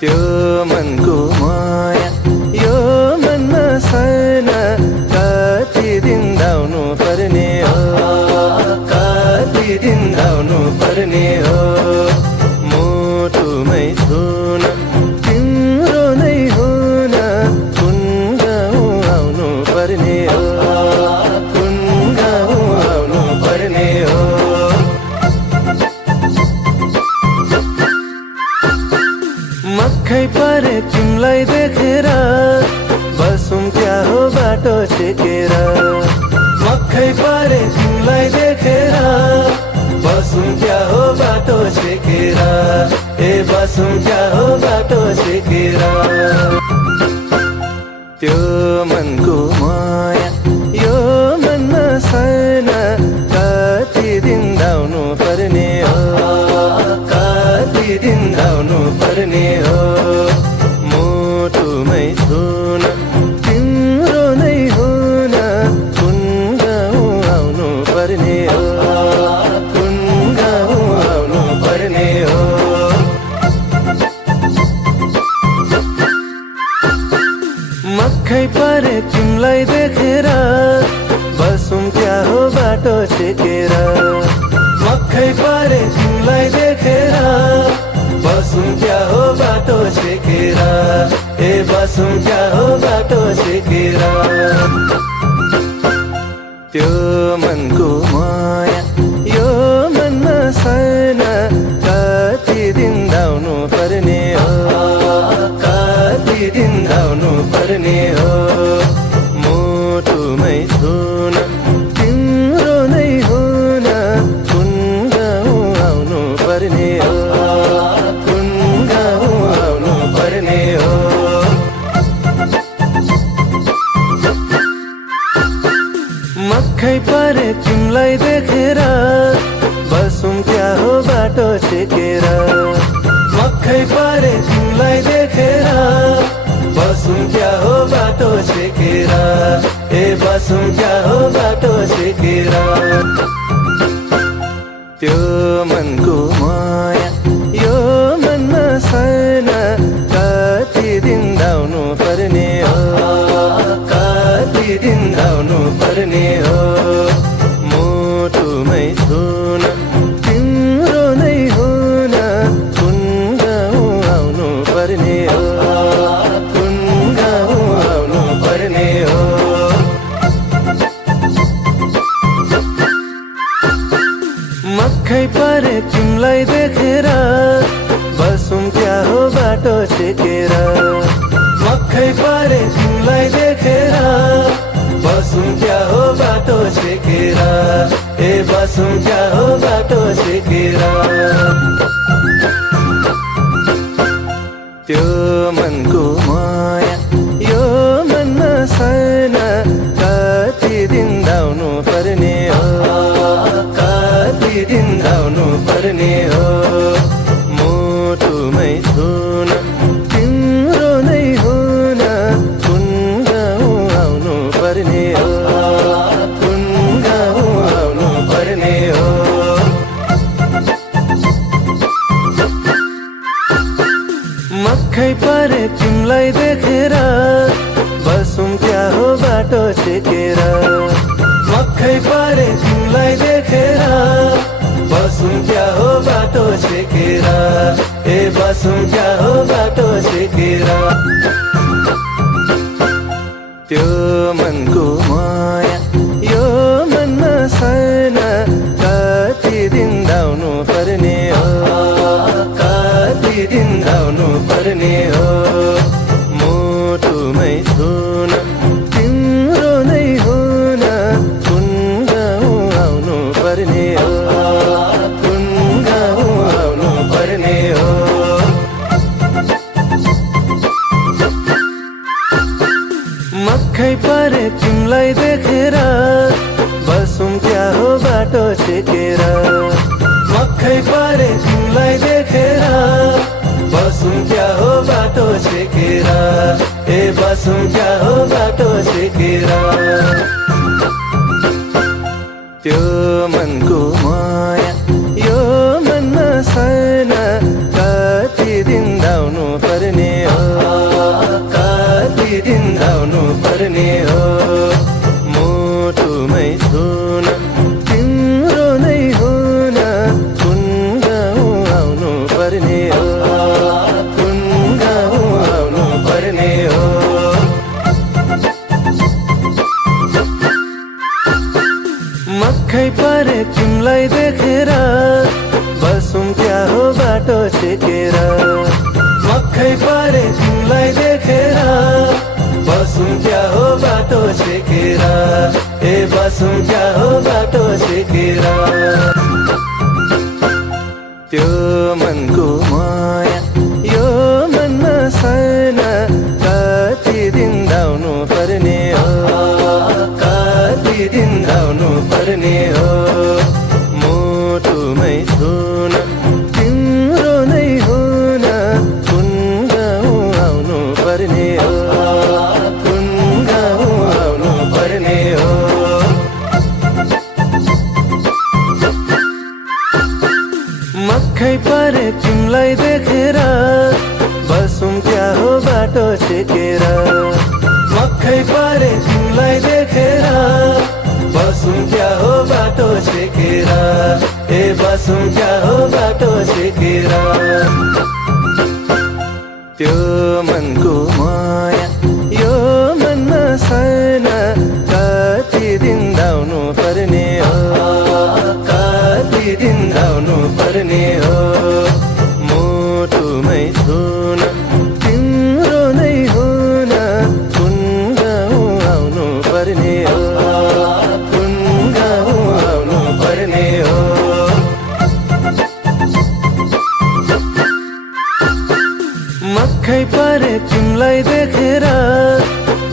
त्यो मनको माया यो मनमा छैन, कति दिन धाउनु पर्ने हो, कति दिन धाउनु पर्ने हो। मुटुमै छुन तिम्रो नै हुन, कुन गाउँ आउनु पर्ने हो, कुन गाउँ आउनु पर्ने हो। मक्खै परे तिमलाई देखेर, बसौँ क्या हो बाटो छेकेर। मक्खै परे तिमलाई देखेर, बसौँ क्या हो बाटो छेकेर, ए बसौँ क्या हो बाटो छेकेर। त्यो मनको माया यो मनमा छैन, कति दिन धाउनु पर्ने हो, कति दिन धाउनु पर्ने हो। मुटुमै छुन तिम्रो नै हुन, कुन गाउँ आउनु पर्ने हो, कुन गाउँ आउनु पर्ने हो। मक्खै परे तिमलाई देखेर, बसौँ क्या हो बाटो छेकेर। मक्खै परे तिमलाई देखेर, बसौँ क्या हो बाटो छेकेर, ए बसौँ क्या हो बाटो छेकेर। त्यो मनको माया यो मनमा छैन, कति दिन धाउनु पर्ने हो, कति दिन धाउनु पर्ने हो। मुटुमै छुन तिम्रो नै हुन, कुन गाउँ आउनु पर्ने हो, कुन गाउँ आउनु पर्ने हो। मक्खै परे तिमलाई देखेर, बसौँ क्या हो बाटो छेकेर। मक्खै परे तिमलाई देखेर, बसौँ क्या हो बाटो छेकेर, ए बसौँ क्या हो बाटो छेकेर। त्यो मनको माया यो मनमा छैन, कति दिन धाउनु पर्ने हो, कति दिन धाउनु पर्ने हो। मुटुमै छुन तिम्रो नै हुन, कुन गाउँ आउनु पर्ने हो, कुन गाउँ आउनु पर्ने हो। मक्खै परे तिमलाई देखेर, बसौँ क्या हो बाटो छेकेर। मक्खै परे तिमलाई देखेर, बसौँ क्या हो बाटो छेकेर, ए बसौँ क्या हो बाटो छेकेर। त्यो मनको माया यो मनमा छैन, कति दिन धाउनु पर्ने हो, कति दिन धाउनु पर्ने हो। मुटुमै छुन तिम्रो नै हुन, कुन गाउँ आउनु पर्ने हो, कुन गाउँ आउनु पर्ने हो। मक्खै परे तिमलाई देखेर, बसौँ क्या हो बाटो छेकेर। मक्खै परे तिमलाई देखेर, बसौँ क्या हो बाटो छेकेर, ए बसौँ क्या हो बाटो छेकेर। त्यो मनको माया यो मनमा छैन, कति दिन धाउनु पर्ने हो, कति दिन धाउनु पर्ने हो। मुटुमै छुन तिम्रो नै हुन, कुन गाउँ आउनु पर्ने हो, कुन गाउँ आउनु पर्ने हो। मक्खै परे तिमलाई देखेर, बसौँ क्या हो बाटो छेकेर। मक्खै परे तिमलाई देखेर, बसौँ क्या हो बाटो छेकेर, ए बसौँ क्या हो बाटो छेकेर। त्यो मनको माया यो मनमा छैन, कति दिन धाउनु पर्ने देखेर बसौं क्या हो बाटो छेकेर मक्खै परे तिमीलाई देखेर बसौं क्या हो बाटो छेकेर ए बसौं क्या हो बाटो छेकेर त्यो मनको माया यो मनमा छैन कति दिन धाउनु पर्ने हो कति दिन धाउनु पर्ने हो मुटुमै छुन तिम्रो नै हुन कुन गाउँ आउनु पर्ने हो कुन गाउँ आउनु पर्ने हो मक्खै परे तिमीलाई देखेर बसौं क्या हो बाटो छेकेर मक्खै परे तिमीलाई देखेर बसौं क्या हो बाटो छेकेर ए बसौं क्या हो बाटो छेकेर त्यो मनको माया यो मनमा छैन कति दिन धाउनु पर्ने हो कति दिन धाउनु पर्ने हो मुटुमै छुन तिम्रो नै हुन कुन गाउँ आउनु पर्ने हो कुन गाउँ आउनु पर्ने हो मक्खै परे तिमीलाई देखेर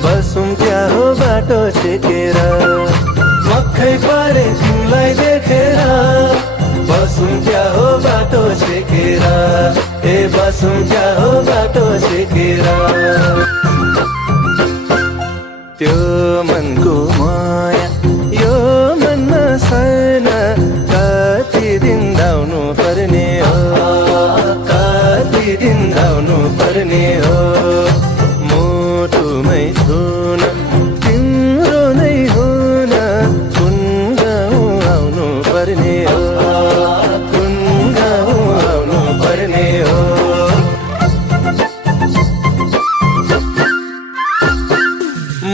बसौं क्या हो बाटो छेकेर मक्खै परे तिमीलाई देखेर बसौं क्या हो बाटो छेकेर ए बसौं क्या हो बाटो छेकेर त्यो मनको माया यो मनमा छैन कति दिन धाउनु पर्ने हो कति दिन धाउनु पर्ने हो मुटुमै छुन तिम्रो नै हुन कुन गाउँ आउनु पर्ने हो कुन गाउँ आउनु पर्ने हो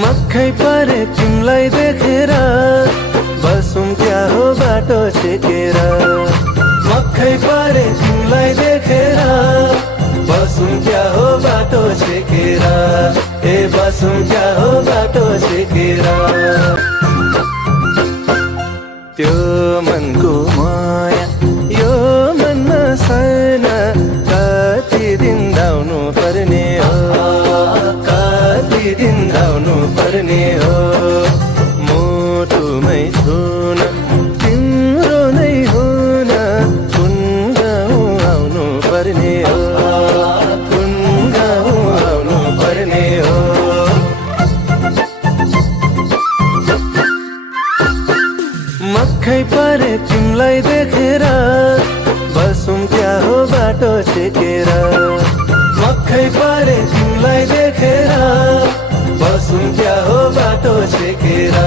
मक्खै परे तिमीलाई देखेर बसौं क्या हो बाटो छेकेर मक्खै परे तिमीलाई देखेर बसौं क्या हो बाटो छेकेर ए बसौं क्या हो बाटो छेकेर त्यो मनको माया यो मनमा छैन कति दिन धाउनु पर्ने हो कति दिन धाउनु पर्ने हो मुटुमै छुन तिम्रो नै हुन कुन गाउँ आउनु पर्ने हो कुन गाउँ आउनु पर्ने हो मक्खै परे तिमीलाई देखेर बसौं क्या हो बाटो छेकेर मक्खै परे तिमीलाई देखेर बसौं क्या हो बाटो छेकेर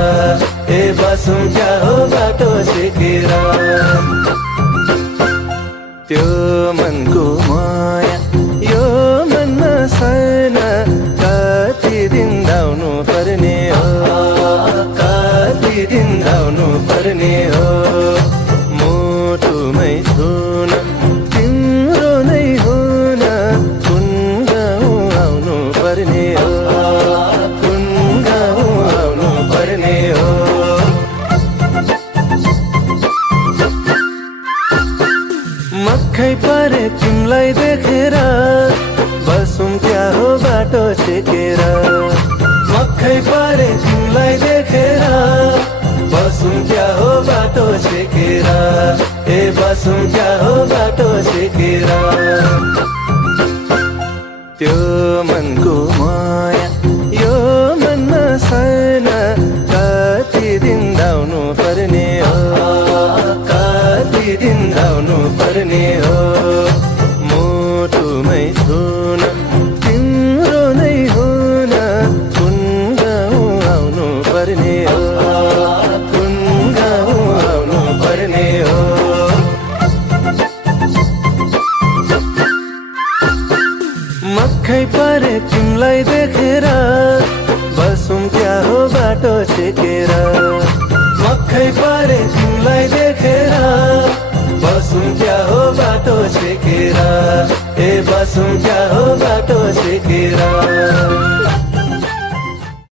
ए बसौं क्या हो बाटो छेकेर त्यो मनको माया यो मनमा छैन कति दिन धाउनु पर्ने हो कति दिन धाउनु पर्ने हो मुटुमै छुन तिम्रो नै हुन कुन गाउँ आउनु पर्ने हो कुन गाउँ आउनु पर्ने हो मक्खै परे तिमीलाई देखेर बसौं क्या हो बाटो छेकेर मक्खै परे तिमीलाई देखेर बसौं क्या हो बाटो छेकेर ए बसौं क्या हो बाटो छेकेर त्यो मनको माया यो मनमा छैन कति दिन धाउनु पर्ने हो कति दिन धाउनु पर्ने हो मुटुमै छुन तिम्रो नै हुन कुन गाउँ आउनु पर्ने हो कुन गाउँ आउनु पर्ने हो मक्खै परे तिमीलाई देखेर बसौं क्या हो बाटो छेकेर मक्खै परे तिमीलाई देखेर बसौँ क्या हो बाटो छेकेर, ए बसौँ क्या